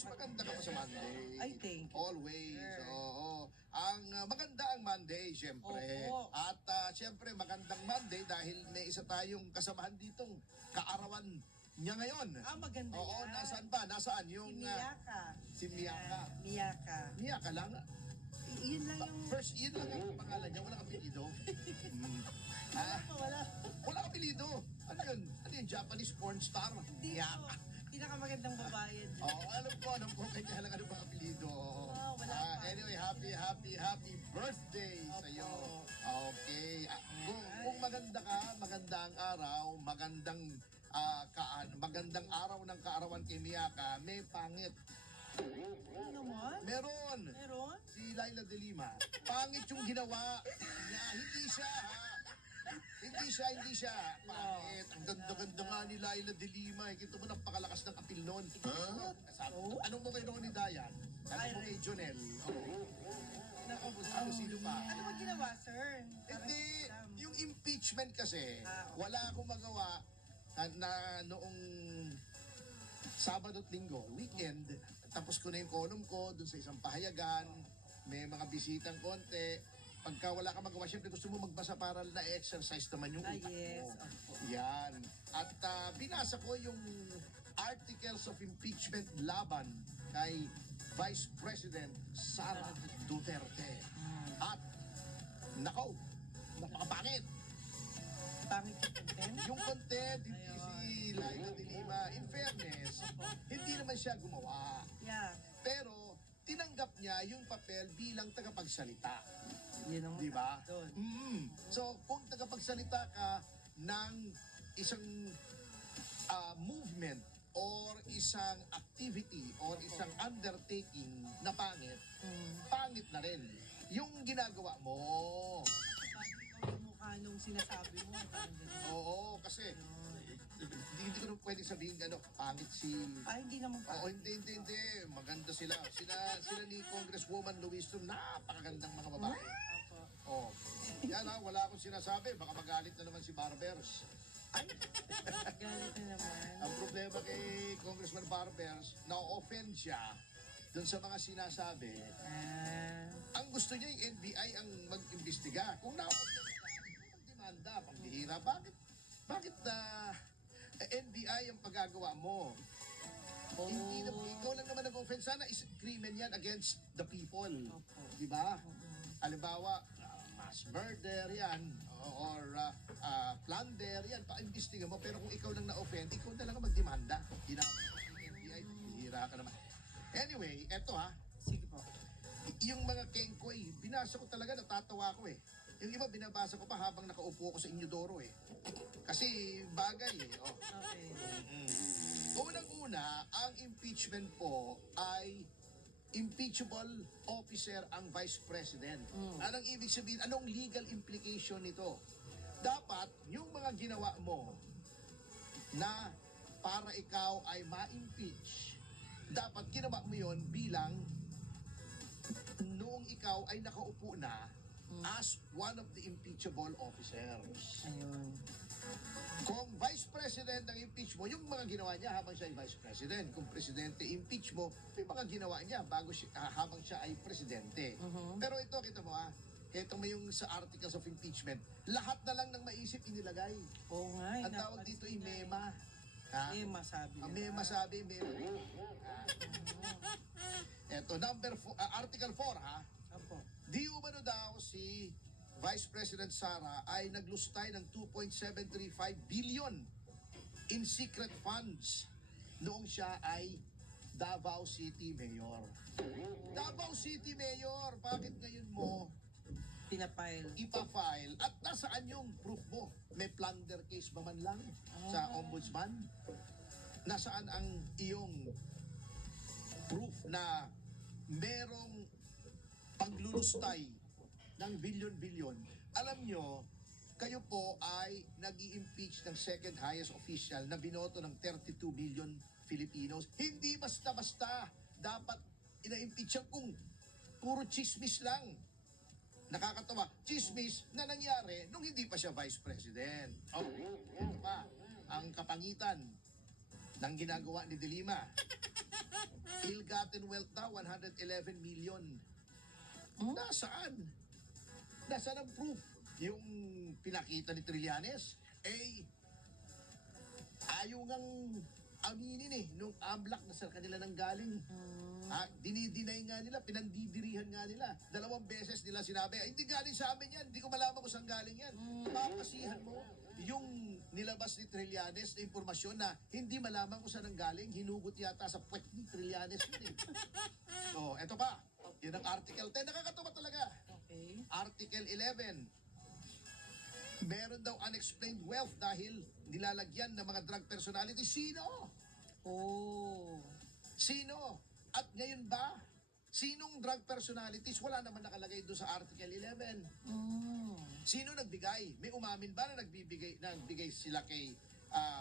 mas maganda ka pa sa Monday. Ay, thank you. Always. Sir. Oo. Maganda ang Monday, syempre. Opo. At syempre, magandang Monday dahil may isa tayong kasamahan ditong kaarawan niya ngayon. Maganda Oo, yan. nasaan ba? Nasaan Si yung... Miyaka. si Miyaka. Miyaka. Miyaka lang. Yun lang yung... First, yun lang ang pangalan niya. Walang apelido. Wala. Walang apelido. Ano yun? Ano yun? Japanese porn star? Hindi po. Pinakamagandang babae. Alam ko kanya lang ano bang apelido. wala pa. Anyway, happy birthday sa iyo. Okay. Kung maganda ka, magandang araw, magandang araw ng kaarawan kay Miyaka, may pangit. Ano naman? Meron. Meron? Si Laila de Lima. Pangit yung ginawa niya. Hindi siya, ha? Hindi siya. Pangit. Ang ganda-ganda nga ni Laila de Lima. Kita mo, napakalakas ng apil noon. Anong mo kayo ni Dayan? Anong mo kay Jonel? Sino pa? Ano ba ginawa, sir? Hindi. Yung impeachment kasi, wala akong magawa na noong Sabado at Linggo, weekend, tapos ko na yung column ko dun sa isang pahayagan, may mga bisitang konti. Pagka wala ka magawa, syempre gusto mo magbasa para na-exercise naman yung utak yes. mo. Yan. At binasa ko yung articles of impeachment laban kay Vice President Sara Duterte. At, nakaw, napakapangit. Pangit yung content? Yung content, hindi si Laila de Lima. In fairness, hindi naman siya gumawa. Yeah. Pero, tinanggap niya yung papel bilang tagapagsalita. Yun ang Di ba? doon. So, kung tagapagsalita ka ng isang movement or isang activity or isang undertaking na pangit, pangit na rin yung ginagawa mo. Mukha nung sinasabi mo. Oo, kasi hindi ko na pwede sabihin pangit si... Hindi naman pa. Oo, hindi. Maganda sila. Sila ni Congresswoman Luis Tum, napakagandang mga babae. Oh. Yan wala akong sinasabi. Baka magalit na naman si Barbers. Galit na naman. Ang problema kay Congressman Barbers, na-offend siya doon sa mga sinasabi. Ang gusto niya yung NBI ang mag-imbestiga. Kung na-offend siya, magdemanda, pangbihira. Bakit NBI ang pagagawa mo? Hindi na, ikaw lang naman nag-offend. Sana is crimen yan against the people. Di ba? Halimbawa, mass murder yan, or plunder yan, pa-imbestiga mo. Pero kung ikaw lang na-offend, ikaw na lang magdemanda. NBI, hira ka naman. Anyway, eto Sige po. Yung mga kengkoy, binasa ko talaga, natatawa ko eh. Yung iba, binabasa ko pa habang nakaupo ko sa Inyodoro eh. Kasi bagay eh. Okay. Unang-una, ang impeachment po ay impeachable officer ang Vice President. Anong ibig sabihin? Anong legal implication nito? Dapat, yung mga ginawa mo na para ikaw ay ma-impeach, dapat ginawa mo yon bilang noong ikaw ay nakaupo na as one of the impeachable officers. Ayun. Kung Vice President ang impeach mo, yung mga ginawa niya habang siya ay Vice President. Kung Presidente impeach mo, yung mga ginawa niya habang siya ay Presidente. Pero ito, kita mo ito mo yung sa articles of impeachment, lahat na lang ng maisip inilagay. Oo nga. Ang tawag dito ay MEMA. MEMA sabi. Ang MEMA sabi, MEMA. Ito, Article 4 Opo. Di umano daw si Vice President Sara ay naglustay ng 2.735 billion in secret funds noong siya ay Davao City Mayor. Davao City Mayor, bakit ngayon mo ipa-file? At nasaan yung proof mo? May plunder case ba man lang sa ombudsman? Nasaan ang iyong proof na merong paglulustay ng bilyon-bilyon? Alam nyo, kayo po ay nag-i-impeach ng second highest official na binoto ng 32 million Filipinos. Hindi basta-basta. Dapat ina-impeach yan kung puro chismis lang. Nakakatawa, chismis na nangyari nung hindi pa siya Vice President. Ito pa, ang kapangitan ng ginagawa ni De Lima. Ill-gotten wealth daw, 111 million. Nasaan? Nasaan ang proof? Yung pinakita ni Trillanes, ayaw ngang aminin nung AMLAC na sa kanila nang galing. Dinidinay nga nila, pinandidirihan nga nila. 2 beses nila sinabi, "Ay, hindi galing sa amin yan, hindi ko malaman kung saan galing yan." Papasihan mo yung nilabas ni Trillanes na impormasyon na hindi malaman kung saan ang galing, hinugot yata sa puwet ni Trillanes yun So, eto pa, yun ang Article 10, nakakatawa talaga. Okay. Article 11, meron daw unexplained wealth dahil nilalagyan ng mga drug personality. Sino? Oh. Sino? At ngayon ba, sinong drug personalities? Wala naman nakalagay doon sa Article 11. Sino nagbigay? May umamin ba na nagbigay sila kay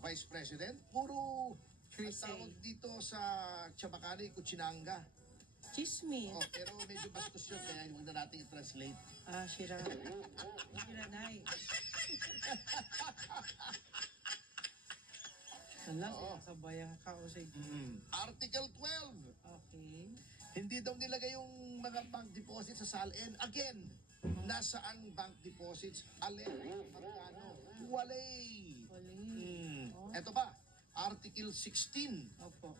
Vice President? Puro ang tawag dito sa Chabacano, Kutsinanga. Chismis. Pero medyo bastos yun, kaya huwag na natin i-translate. Shira. Shiranay. Alam, sabayang ka o sige. Article 12. Okay. Hindi daw nilagay yung mga bank deposits sa SALN. Again, nasaan bank deposits? Alin? Magkano? Walay. Eto pa, Article 16. Opo.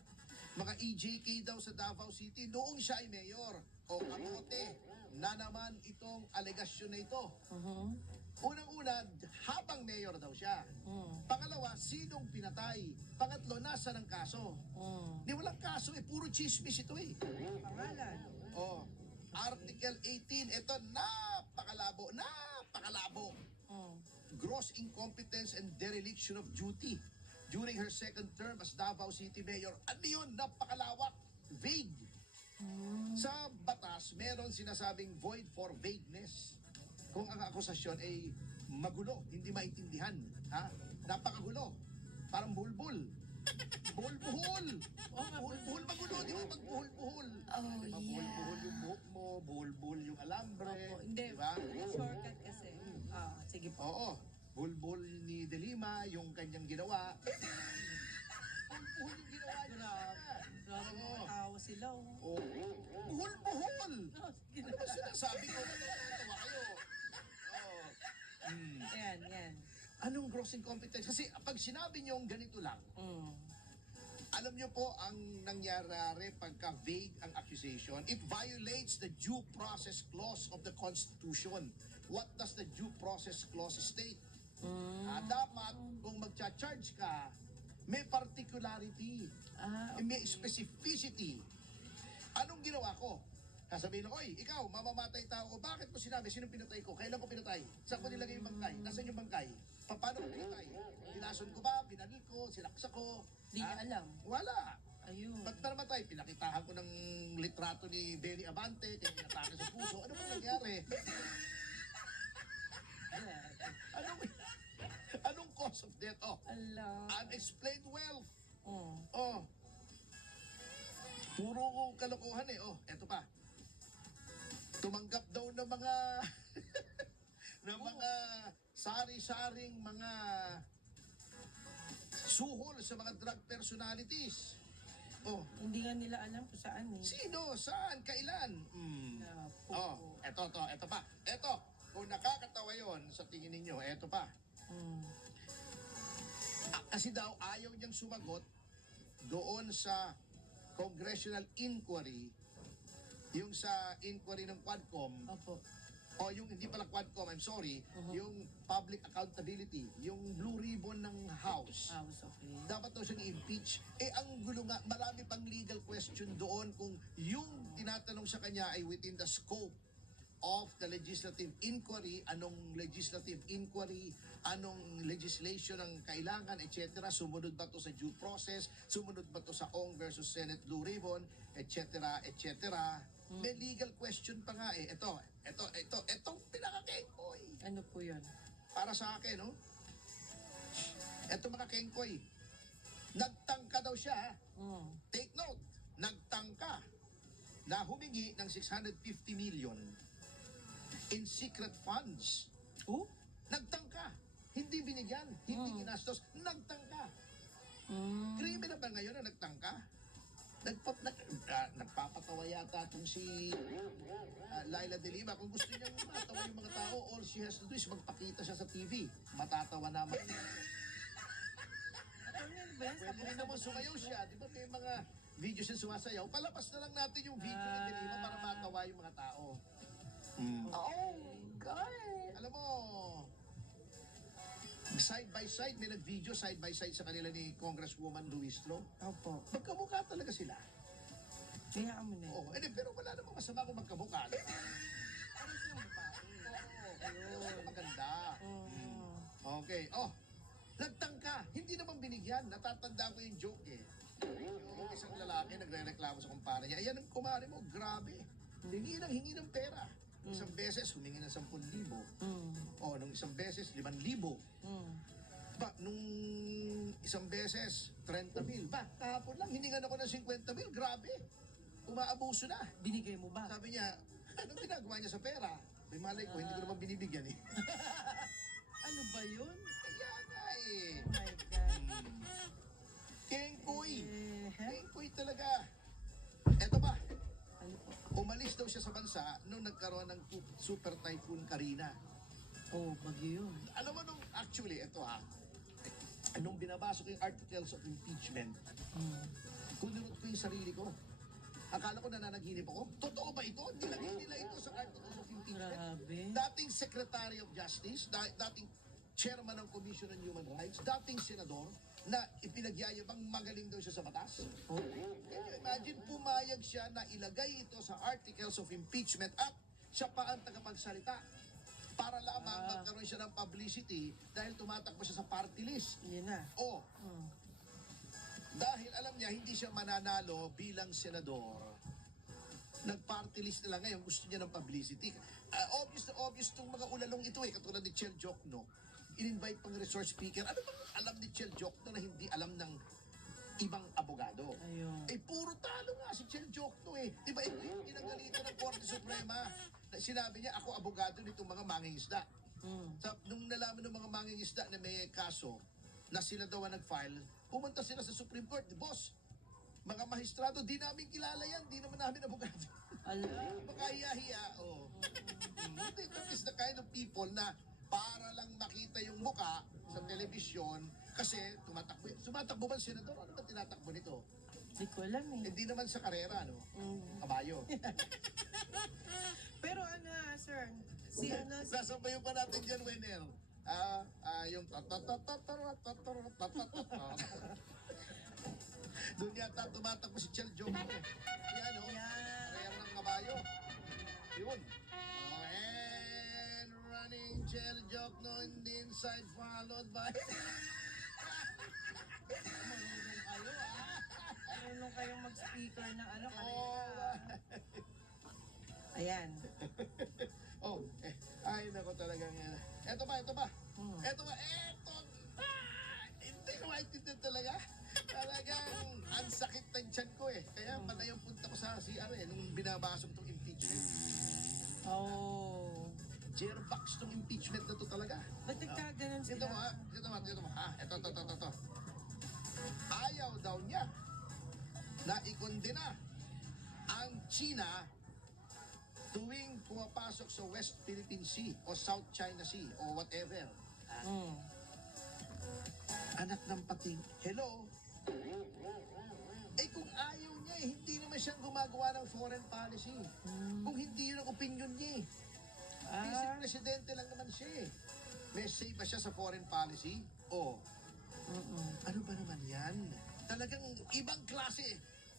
Mga EJK daw sa Davao City noong siya ay mayor. O kamote na naman itong alegasyon na ito. Unang-una, habang mayor daw siya. Pangalawa, sinong pinatay? Pangatlo, nasa ng kaso? Di walang kaso puro chismis ito Pangalan. Article 18, ito napakalabo. Gross incompetence and dereliction of duty during her second term as Davao City Mayor. Ano yun? Napakalawak. Vague. Sa batas, meron sinasabing void for vagueness. Kung ang akusasyon ay magulo, hindi maintindihan. Napakagulo. Parang bulbul. Buhol-buhol. Buhol-buhol magulo. Di ba magbuhol-buhol? Buhol-buhol yung buhok mo, buhol-buhol yung alambre. Opo. Hindi. Diba? Shortcut kasi. Sige po. Oo. Buhol-buhol ni De Lima, yung kanyang ginawa. Buhol-buhol yung ginawa niya. Grabe mga tao sila. Buhol-buhol! Sige Ano ba sinasabi ko? Natawa kayo. Yan. Anong gross incompetence? Kasi pag sinabi niyong ganito lang, alam niyo po ang nangyari pagka vague ang accusation, it violates the due process clause of the Constitution. What does the due process clause state? Dapat kung magcha-charge ka, may particularity, may specificity. Anong ginawa ko? Sasabihin ko, "Oy, ikaw, mamamatay tao ko. Bakit mo sinabi? Sino pinatay ko? Kailan ko pinatay? Saan ko nilagay yung bangkay? Nasaan yung bangkay? Paano ko pinatay? Binason ko ba? Binanil ko? Sinaksa ko?" Di niya alam. Wala. Ayun. Ba't namatay? Pinakitahan ko ng litrato ni Benny Abante, kaya pinatake sa puso. Ano ba nangyari? Anong cause of death? Allah. Unexplained wealth. Puro kalokohan eto pa. Tumanggap daw ng mga sari-saring mga suhol sa mga drug personalities. Hindi nga nila alam kung saan Sino? Saan? Kailan? Eto pa. Kung nakakatawa yon sa tingin ninyo, eto pa. Kasi daw ayaw niyang sumagot doon sa congressional inquiry, yung sa inquiry ng Quadcom, Opo. yung hindi pala Quadcom, I'm sorry, yung public accountability, yung blue ribbon ng House. Okay. Dapat daw siyang i-impeach. Ang gulo nga, marami pang legal question doon kung yung tinatanong sa kanya ay within the scope of the legislative inquiry, anong legislative inquiry, anong legislation ang kailangan, etc. Sumunod ba to sa due process? Sumunod ba to sa Ong versus Senate Blue Ribbon, etc. May legal question pa nga Itong pinaka-kengkoy. Ano po yun? Para sa akin, Ito mga kengkoy. Nagtangka daw siya, Take note, nagtangka na humingi ng 650 million in secret funds. Nagtangka. Hindi binigyan, hindi ginastos, nagtangka. Krimen na ba ngayon na nagtangka? itong si Laila de Lima. Kung gusto niyang matawa yung mga tao, all she has to do is magpakita siya sa TV. Matatawa naman. Attorney, ano ba yan? Pwede rin naman sumayaw siya. Di ba may mga videos siya sumasayaw? Palabas na lang natin yung video ni de Lima para matawa yung mga tao. Oh, God. Alam mo, side by side, may nag-video side by side sa kanila ni Congresswoman Luistro. Opo. Magkamukha talaga sila. Kaya mo na. Oo, pero wala namang masama kung magkamukha. Ano silang babae? Ayun. Maganda. Oo. Okay. Oh, nagtangka. Hindi naman binigyan. Natatanda ko yung joke eh. Yung isang lalaki nagre-reklamo sa kumpare niya. Ayan ang kumare mo, grabe. Hingi ng pera. Isang beses, humingi ng 10,000. O, nung isang beses, 5,000. Ba, nung isang beses, 30,000. Ba, kahapon lang, hiningan ako ng 50,000. Grabe. Umaabuso na. Binigay mo ba? Sabi niya, anong ginagawa niya sa pera? May malay ko, hindi ko naman binibigyan eh. Ano ba yun? Kaya nga eh. Oh my God. Kengkoy. Eh, Kengkoy talaga. Eto ba, ano po? umalis daw siya sa bansa nung nagkaroon ng super typhoon Karina. Oh, bagyo yun. Alam mo nung, actually, eto ha, nung binabasa ko yung articles of impeachment, kununod ko yung sarili ko. Akala ko nananaginip ako. Totoo ba ito? Nilagay nila ito sa articles of impeachment. Grabe. Dating Secretary of Justice, dating Chairman ng Commission on Human Rights, dating Senador, na ipinagyayabang magaling daw siya sa batas. Oh. Can you imagine, pumayag siya na ilagay ito sa articles of impeachment at siya pa ang tagapagsalita para lamang magkaroon siya ng publicity dahil tumatakbo siya sa party list. Yun na. O, dahil alam niya hindi siya mananalo bilang senador, nag-party list na lang ngayon, gusto niya ng publicity. Obvious na obvious itong mga ulalong ito eh, katulad ni Chel Jokno. In-invite pang resource speaker. Ano bang alam ni Chel Jokno na hindi alam ng ibang abogado? Ayun. Eh, puro talo nga si Chel Jokno eh. Di ba, ginagalitan ng Korte Suprema. Sinabi niya, ako abogado nitong mga mangingisda. Nung nalaman ng mga mangingisda na may kaso, na sila daw ang nag-file, pumunta sila sa Supreme Court. Boss, mga mahistrado, di namin kilala yan. Di naman namin abogado. Ala. Makahiya-hiya. Oh. That is the kind of people na para lang makita yung muka sa telebisyon kasi tumatakbo ba ang senador? Ano ba tinatakbo nito? Hindi ko alam eh. Hindi naman sa karera, no? Kabayo. Pero ano sir, si ano, Sasabayin pa natin dyan, Wenel. Yung doon yata tumatakbo si Chel Jokno. Yan, no? yan. Karera ng kabayo. Yun. And running Chel Jokno in the inside followed by... Marunong kayong mag-speaker ng ano Oh, kanina. Ayan. Ay, nako talagang... Eto ba? Eto! Hindi ko maintindihan talaga. Talagang ang sakit ng tiyan ko eh. Kaya panay yung punta ko sa CR eh, nung binabasok tong impeachment. Oh. Jerbox tong impeachment na to talaga. Ba't nagkaganon Ito sila? mo ha, ito mo ha. Ito. Ayaw daw niya na ikondena ang China tuwing pumapasok sa West Philippine Sea o South China Sea o whatever. Anak ng pating, hello? Eh kung ayaw niya eh, hindi naman siyang gumagawa ng foreign policy. Kung hindi yun ang opinion niya eh. Vice Presidente lang naman siya eh. May say ba siya sa foreign policy? O, ano ba naman yan? Talagang ibang klase.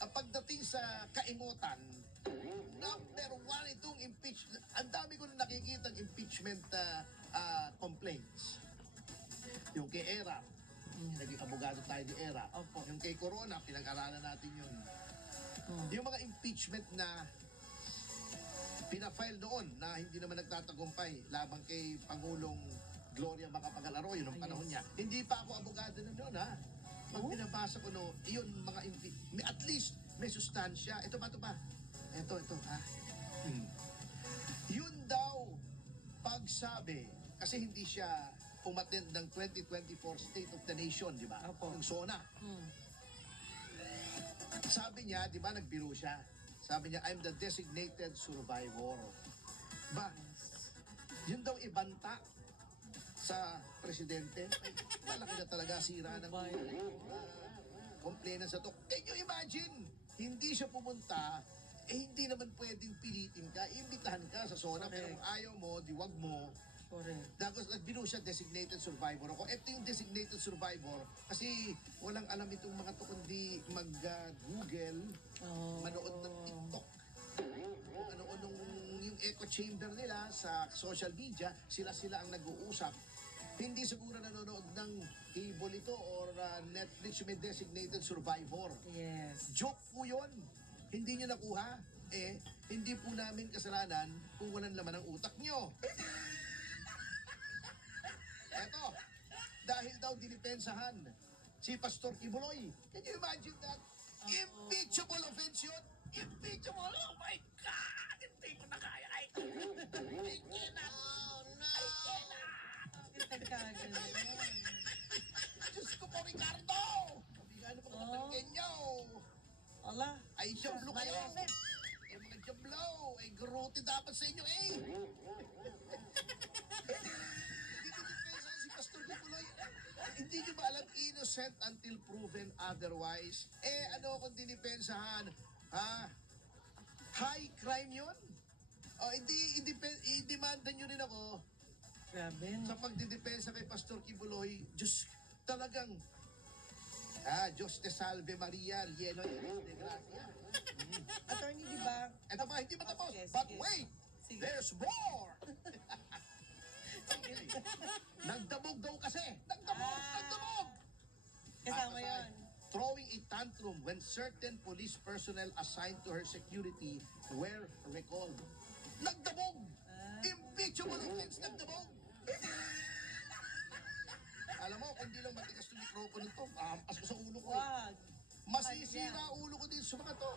Ang pagdating sa kaimutan, number one itong impeachment. Ang dami ko na nakikita ng impeachment complaints. Yung kay ERA, naging abogado tayo ni ERA. Opo. Yung kay Corona, pinag-aralan natin yun. Yung mga impeachment na pinafile noon na hindi naman nagtatagumpay labang kay Pangulong Gloria Macapagal Arroyo nung panahon niya. Hindi pa ako abogado na noon ha. Pag pinabasa ko no, iyon mga at least may sustansya. Ito pa. Ito ha. Yun daw pagsabi kasi hindi siya umattend ng 2024 State of the Nation, di ba? Opo. Yung SONA. Sabi niya, di ba, nagbiro siya. Sabi niya, I'm the designated survivor. Ba, yun daw ibanta sa presidente. Ay, malaki na talaga sira ng complainant sa to. Can you imagine? Hindi siya pumunta, hindi naman pwedeng pilitin ka, imbitahan ka sa SONA, pero kung ayaw mo, di wag mo. Correct. Tapos nagbiro siya designated survivor ako. Ito yung designated survivor kasi walang alam itong mga to kundi mag-Google, manood ng TikTok. Kung ano yung echo chamber nila sa social media, sila ang nag-uusap. Hindi siguro nanonood ng cable ito or Netflix may designated survivor. Yes. Joke po yun. Hindi nyo nakuha. Hindi po namin kasalanan kung walang laman ang utak nyo. Eto, dahil daw dinipensahan si Pastor Kibuloy. Can you imagine that? Impeachable offense yun. Impeachable. Oh my God! Hindi ko na kaya. I cannot. Oh no! I cannot. Nagkagano. Diyos ko po, Ricardo! Ano pa mga Pilipinyo? Ala. Ay, jablo kayo. Ay, mga jablo. Ay, guruti dapat sa inyo si Pastor Kibuloy. Hindi nyo ba alam, innocent until proven otherwise? Ano kung dinipensahan? High crime yun? I-demanda nyo rin ako Grabe, no? sa pagdidepensa kay Pastor Kibuloy. Diyos, talagang, Diyos te salve Maria, lleno de gracia. Attorney, di ba? Ito ba, hindi matapos. Yes, But sige. wait, Sige. there's more! Okay. Nagdabog daw kasi. Nagdabog! Kasama At yun. throwing a tantrum when certain police personnel assigned to her security were recalled. Nagdabog! Impeachable offense, nagdabog! Alam mo, kung di lang matigas yung mikropono to, mahampas ko sa ulo ko. Wag. Masisira ulo ko din sa mga to.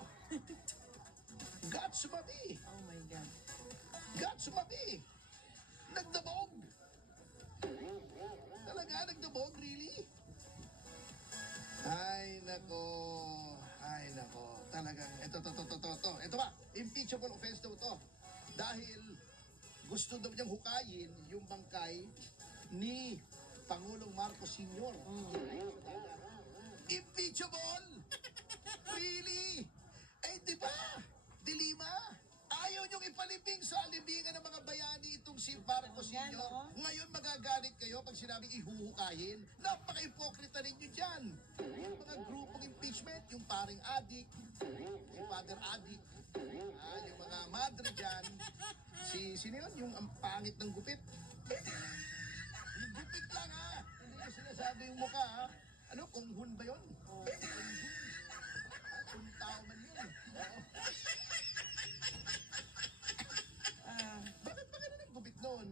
God sumabi! Oh my God. God sumabi! Nagdabog! Talaga, nagdabog? Really? Ay, nako. Talagang, ito. Ito ba? Impeachable offense daw to. Dahil gusto daw niyang hukayin yung bangkay ni Pangulong Marcos Sr. Impeachable? Really? Di ba? Dilima? Ayaw niyong ipalibing sa libingan ng mga bayani itong si Marcos Yan, Sr. no? Ngayon magagalit kayo pag sinabing ihuhukayin. Napaka-ipokrita ninyo dyan. Yung mga grupong impeachment, yung paring adik, si father adik, yung mga madre dyan, sino yun? Yung ang pangit ng gupit. Yung gupit lang hindi ko sinasabi yung mukha Ano, kunghun ba yun? Kunghun. Kung tao man yun. Oo. Bakit ba ka na naggupit noon?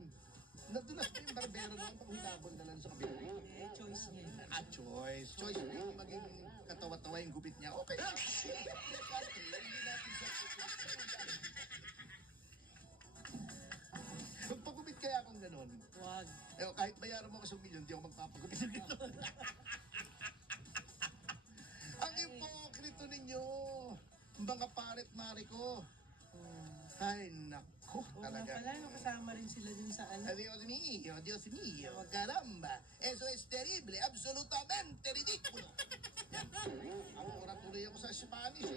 Nadulas pa yung barbero noon pag hinabol na lang sa kabila. Choice niya. Choice. Choice niya maging katawa-tawa yung gupit niya. Okay. Hindi natin sa magpagupit kaya akong ganon. Wag. Kahit bayaran mo ako sa milyon, di ako magpapagupit ng ganon. Ang ipokrito ninyo, mga paret-mari ko. Ay, naku, Oo nga talaga. pala, no, kasama rin sila dun sa ano. Dios mío, caramba. Eso es terrible, absolutamente ridículo. Yan. Ako, ora tuloy ako sa Spanish.